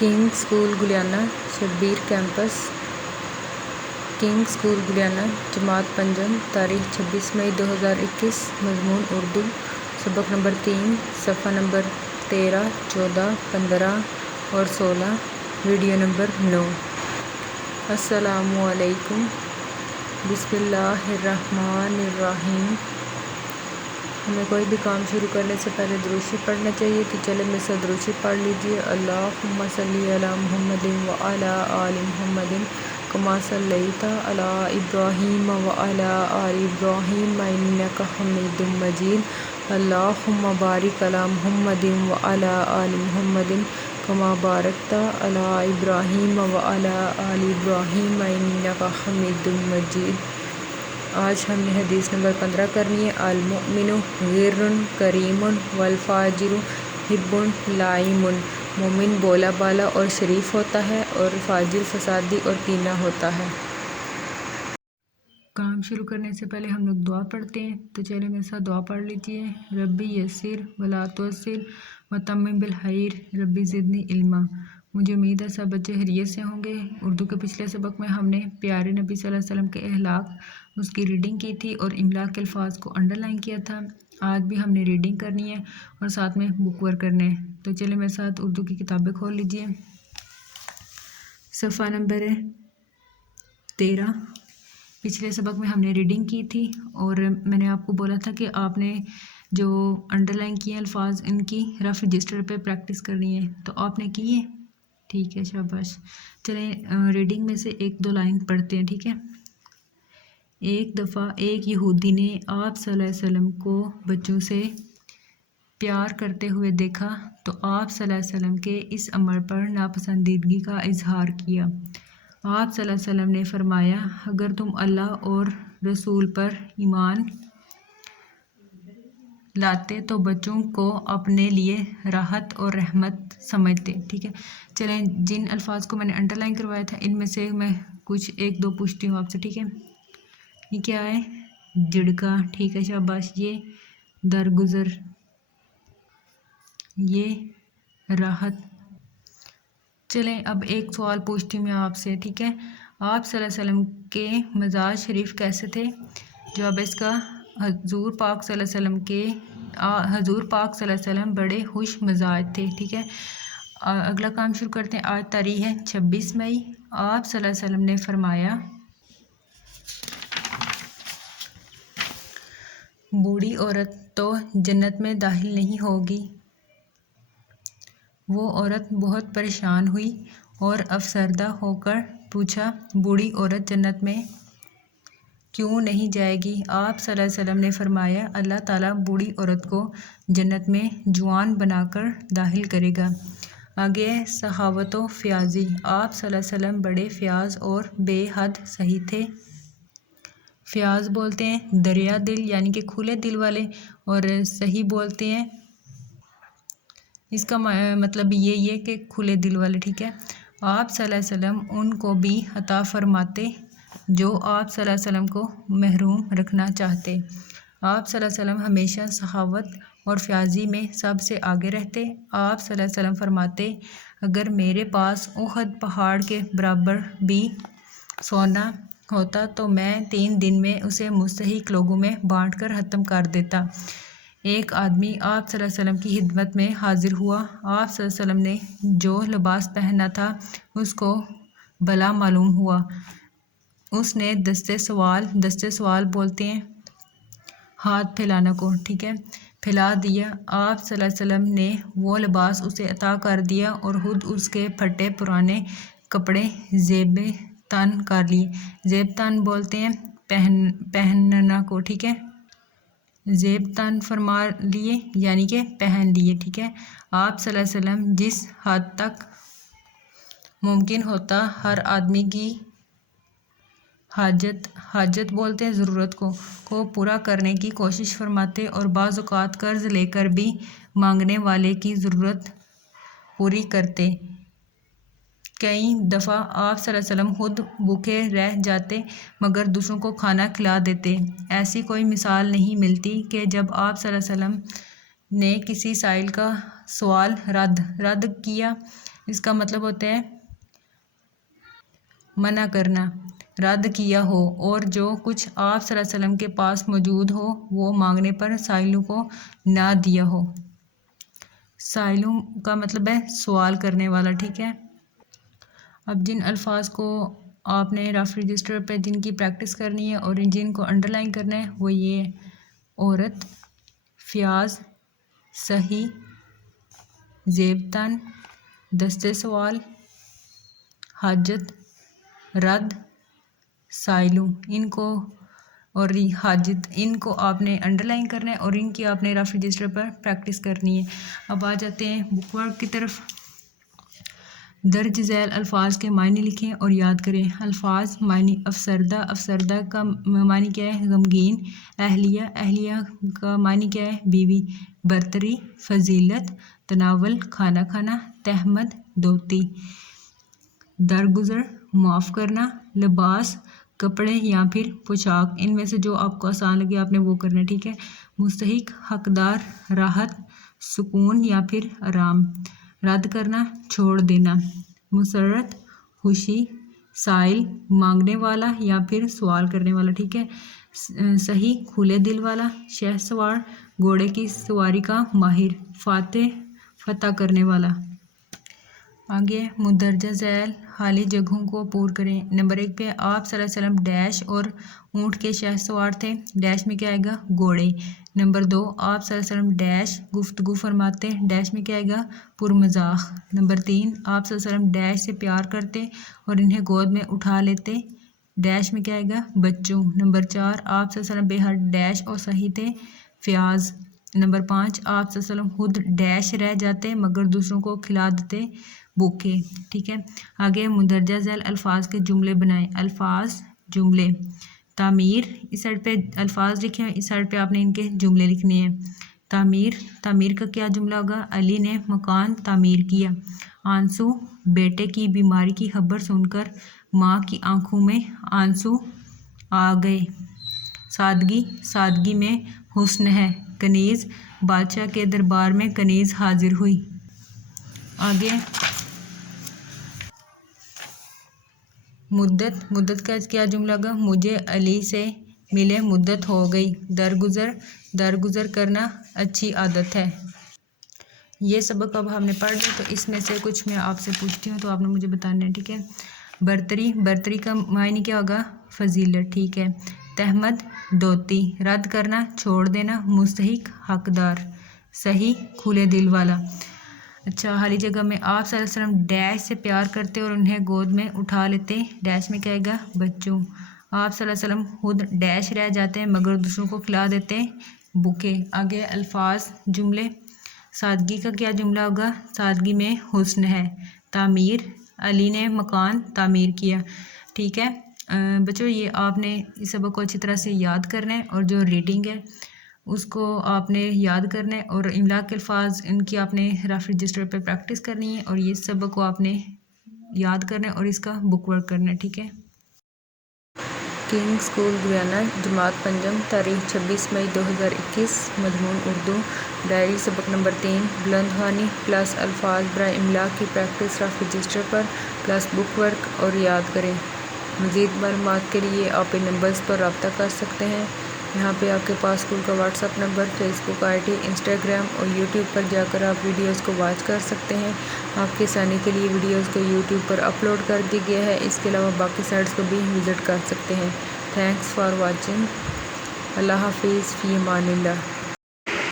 King school Gulyana Shabbir campus king school Gulyana جماعت پنجم تاریخ 26 مئی 2021 مضمون اردو سبق نمبر 3 صفحہ نمبر 13 14 15 اور 16 ویڈیو نمبر 9 السلام علیکم بسم اللہ الرحمن الرحیم۔ ہمیں کوئی بھی کام شروع کرنے سے پہلے درود شریف پڑھنا چاہیے، تو چلے میرے ساتھ درود شریف پڑھ لیجیے۔ اللہم صلی علی محمد وعلی آل محمد کما صلیت علی ابراہیم وعلی آل ابراہیم انک حمید مجید۔ اللہم بارک علی محمد وعلی آل محمد کما بارکت علی ابراہیم وعلی آل ابراہیم انک حمید مجید۔ آج ہم نے حدیث نمبر 15 کرنی ہے۔ المؤمن غر کریم والفاجر حب لائم۔ مومن بولا بالا اور شریف ہوتا ہے، اور فاجر فسادی اور کینہ ہوتا ہے۔ کام شروع کرنے سے پہلے ہم لوگ دعا پڑھتے ہیں، تو چلے میرے ساتھ دعا پڑھ لیجیے۔ ربی یسر ولا تعسر وتمم بالخیر ربی زدنی علما۔ مجھے امید ہے سب بچے خیریت سے ہوں گے۔ اردو کے پچھلے سبق میں ہم نے پیارے نبی صلی اللہ علیہ وسلم کے اخلاق اس کی ریڈنگ کی تھی اور املا کے الفاظ کو انڈر لائن کیا تھا۔ آج بھی ہم نے ریڈنگ کرنی ہے اور ساتھ میں بک ورک کرنے ہیں، تو چلے میرے ساتھ اردو کی کتابیں کھول لیجیے۔ صفحہ نمبر 13 پچھلے سبق میں ہم نے ریڈنگ کی تھی، اور میں نے آپ کو بولا تھا کہ آپ نے جو انڈر لائن کیے الفاظ ان کی رف رجسٹر پہ پریکٹس کرنی ہے، تو آپ نے کی ہے؟ ٹھیک ہے، شاباش۔ چلیں ریڈنگ میں سے ایک دو لائن پڑھتے ہیں، ٹھیک ہے۔ ایک دفعہ ایک یہودی نے آپ صلی اللہ علیہ وسلم کو بچوں سے پیار کرتے ہوئے دیکھا، تو آپ صلی اللہ علیہ وسلم کے اس عمل پر ناپسندیدگی کا اظہار کیا۔ آپ صلی اللہ علیہ وسلم نے فرمایا، اگر تم اللہ اور رسول پر ایمان لاتے تو بچوں کو اپنے لیے راحت اور رحمت سمجھتے، ٹھیک ہے۔ چلیں جن الفاظ کو میں نے انڈر لائن کروایا تھا ان میں سے میں کچھ ایک دو پوچھتی ہوں آپ سے، ٹھیک ہے۔ یہ کیا ہے؟ جھڑکا، ٹھیک ہے، شاباش۔ یہ درگزر، یہ راحت۔ چلیں اب ایک سوال پوچھتی ہوں میں آپ سے، ٹھیک ہے۔ آپ صلی اللہ علیہ وسلم کے مزاج شریف کیسے تھے؟ جواب اس کا حضور پاک صلی اللہ علیہ وسلم بڑے خوش مزاج تھے، ٹھیک ہے۔ اگلا کام شروع کرتے ہیں۔ آج تاریخ ہے 26 مئی۔ آپ صلی اللہ علیہ وسلم نے فرمایا، بوڑھی عورت تو جنت میں داخل نہیں ہوگی۔ وہ عورت بہت پریشان ہوئی اور افسردہ ہو کر پوچھا، بوڑھی عورت جنت میں کیوں نہیں جائے گی؟ آپ صلی اللہ علیہ وسلم نے فرمایا، اللہ تعالیٰ بوڑھی عورت کو جنت میں جوان بنا کر داخل کرے گا۔ آگے ہے سخاوت و فیاضی۔ آپ صلی اللہ علیہ وسلم بڑے فیاض اور بے حد سخی تھے۔ فیاض بولتے ہیں دریا دل، یعنی کہ کھلے دل والے، اور سخی بولتے ہیں، اس کا مطلب یہ کہ کھلے دل والے، ٹھیک ہے۔ آپ صلی اللہ علیہ وسلم ان کو بھی عطا فرماتے جو آپ صلی اللہ علیہ وسلم کو محروم رکھنا چاہتے۔ آپ صلی اللہ علیہ وسلم ہمیشہ سخاوت اور فیاضی میں سب سے آگے رہتے۔ آپ صلی اللہ علیہ وسلم فرماتے، اگر میرے پاس احد پہاڑ کے برابر بھی سونا ہوتا تو میں 3 دن میں اسے مستحق لوگوں میں بانٹ کر ختم کر دیتا۔ ایک آدمی آپ صلی اللہ علیہ وسلم کی خدمت میں حاضر ہوا۔ آپ صلی اللہ علیہ وسلم نے جو لباس پہنا تھا اس کو بھلا معلوم ہوا۔ اس نے دستے سوال بولتے ہیں ہاتھ پھیلانا کو، ٹھیک ہے، پھیلا دیا۔ آپ صلی اللہ علیہ وسلم نے وہ لباس اسے عطا کر دیا اور خود اس کے پھٹے پرانے کپڑے زیب تن کر لیے۔ زیب تن بولتے ہیں پہننا کو، ٹھیک ہے، زیب تن فرما لیے یعنی کہ پہن لیے، ٹھیک ہے۔ آپ صلی اللہ علیہ وسلم جس حد تک ممکن ہوتا ہر آدمی کی حاجت بولتے ہیں ضرورت کو پورا کرنے کی کوشش فرماتے، اور بعض اوقات قرض لے کر بھی مانگنے والے کی ضرورت پوری کرتے۔ کئی دفعہ آپ صلی اللہ علیہ وسلم خود بھوکے رہ جاتے مگر دوسروں کو کھانا کھلا دیتے۔ ایسی کوئی مثال نہیں ملتی کہ جب آپ صلی اللہ علیہ وسلم نے کسی سائل کا سوال رد کیا۔ اس کا مطلب ہوتا ہے منع کرنا، رد کیا ہو، اور جو کچھ آپ صلی اللہ علیہ وسلم کے پاس موجود ہو وہ مانگنے پر سائلوں کو نہ دیا ہو۔ سائلوں کا مطلب ہے سوال کرنے والا، ٹھیک ہے۔ اب جن الفاظ کو آپ نے رف رجسٹر پہ جن کی پریکٹس کرنی ہے اور جن کو انڈر لائن کرنا ہے وہ یہ ہے: عورت، فیاض، صحیح، زیب تن، دستے سوال، حاجت، رد، سائلوں، ان کو اور حاجت، ان کو آپ نے انڈر لائن کرنا ہے اور ان کی آپ نے رف رجسٹر پر پریکٹس کرنی ہے۔ اب آ جاتے ہیں بک ورک کی طرف۔ درج ذیل الفاظ کے معنی لکھیں اور یاد کریں۔ الفاظ معنی: افسردہ، افسردہ کا معنی کیا ہے؟ غمگین۔ اہلیہ، اہلیہ کا معنی کیا ہے؟ بیوی۔ برتری، فضیلت۔ تناول، کھانا کھانا۔ تہمد، دھوتی۔ درگزر، معاف کرنا۔ لباس، کپڑے یا پھر پوشاک، ان میں سے جو آپ کو آسان لگے آپ نے وہ کرنا ہے، ٹھیک ہے۔ مستحق، حقدار، راحت، سکون یا پھر آرام۔ رد کرنا، چھوڑ دینا۔ مسرت، خوشی۔ سائل، مانگنے والا یا پھر سوال کرنے والا، ٹھیک ہے۔ صحیح، کھلے دل والا۔ شہ سوار، گھوڑے کی سواری کا ماہر۔ فاتح، فتح کرنے والا۔ آگے مندرجہ ذیل خالی جگہوں کو پور کریں۔ نمبر 1 پہ آپ صلی اللہ علیہ وسلم ڈیش اور اونٹ کے شہ سوار تھے، ڈیش میں کیا آئے گا؟ گھوڑے۔ نمبر 2 آپ صلی اللہ علیہ وسلم ڈیش گفتگو فرماتے، ڈیش میں کیا آئے گا؟ پرمذاق۔ نمبر 3 آپ صلی اللہ علیہ وسلم ڈیش سے پیار کرتے اور انہیں گود میں اٹھا لیتے، ڈیش میں کیا آئے گا؟ بچوں۔ نمبر 4 آپ صلی اللہ علیہ وسلم بے حد ڈیش اور صحیح تھے، فیاض۔ نمبر 5 آپ صلی اللہ علیہ وسلم خود ڈیش رہ جاتے مگر دوسروں کو کھلا دیتے، بھوکے، ٹھیک ہے۔ آگے مندرجہ ذیل الفاظ کے جملے بنائیں۔ الفاظ، جملے۔ تعمیر، اس سائڈ پہ الفاظ لکھے ہیں، اس سائڈ پہ آپ نے ان کے جملے لکھنے ہیں۔ تعمیر، تعمیر کا کیا جملہ ہوگا؟ علی نے مکان تعمیر کیا۔ آنسو، بیٹے کی بیماری کی خبر سن کر ماں کی آنکھوں میں آنسو آ گئے۔ سادگی، سادگی میں حسن ہے۔ کنیز، بادشاہ کے دربار میں کنیز حاضر ہوئی۔ آگے مدت، مدت کا کیا جملہ ہوگا؟ مجھے علی سے ملے مدت ہو گئی۔ درگزر، درگزر کرنا اچھی عادت ہے۔ یہ سبق اب ہم نے پڑھ لیا، تو اس میں سے کچھ میں آپ سے پوچھتی ہوں تو آپ نے مجھے بتانا ہے، ٹھیک ہے۔ برتری، برتری کا معنی کیا ہوگا؟ فضیلت، ٹھیک ہے۔ تہمد، دھوتی۔ رد کرنا، چھوڑ دینا۔ مستحق، حقدار۔ صحیح، کھلے دل والا۔ اچھا، خالی جگہ میں آپ صلی اللہ علیہ وسلم ڈیش سے پیار کرتے اور انہیں گود میں اٹھا لیتے، ڈیش میں کیا آئے گا؟ بچوں۔ آپ صلی اللہ علیہ وسلم خود ڈیش رہ جاتے ہیں مگر دوسروں کو کھلا دیتے، بھوکے۔ آگے الفاظ، جملے۔ سادگی کا کیا جملہ ہوگا؟ سادگی میں حسن ہے۔ تعمیر، علی نے مکان تعمیر کیا، ٹھیک ہے۔ بچوں یہ آپ نے اس سبق کو اچھی طرح سے یاد کرنا ہے اور جو ریڈنگ ہے اس کو آپ نے یاد کرنا ہے اور املا کے الفاظ ان کی آپ نے رف رجسٹر پہ پریکٹس کرنی ہے اور یہ سبق کو آپ نے یاد کرنا ہے اور اس کا بک ورک کرنا ہے، ٹھیک ہے۔ کنگ اسکول گریانہ، جماعت پنجم، تاریخ 26 مئی 2021، مضمون اردو، ڈائری سبق نمبر 3، بلند خوانی پلس الفاظ برائے املا کی پریکٹس رف رجسٹر پر پلس بک ورک اور یاد کریں۔ مزید معلومات کے لیے آپ ان نمبرز پر رابطہ کر سکتے ہیں۔ یہاں پہ آپ کے پاس اسکول کا واٹس ایپ نمبر، Facebook I D, Instagram اور یوٹیوب پر جا کر آپ ویڈیوز کو واچ کر سکتے ہیں۔ آپ کے آسانی کے لیے ویڈیوز کو یوٹیوب پر اپلوڈ کر دیا گیا ہے، اس کے علاوہ باقی سائٹس کو بھی وزٹ کر سکتے ہیں۔ Thanks for watching. اللہ حافظ، فی امان اللہ۔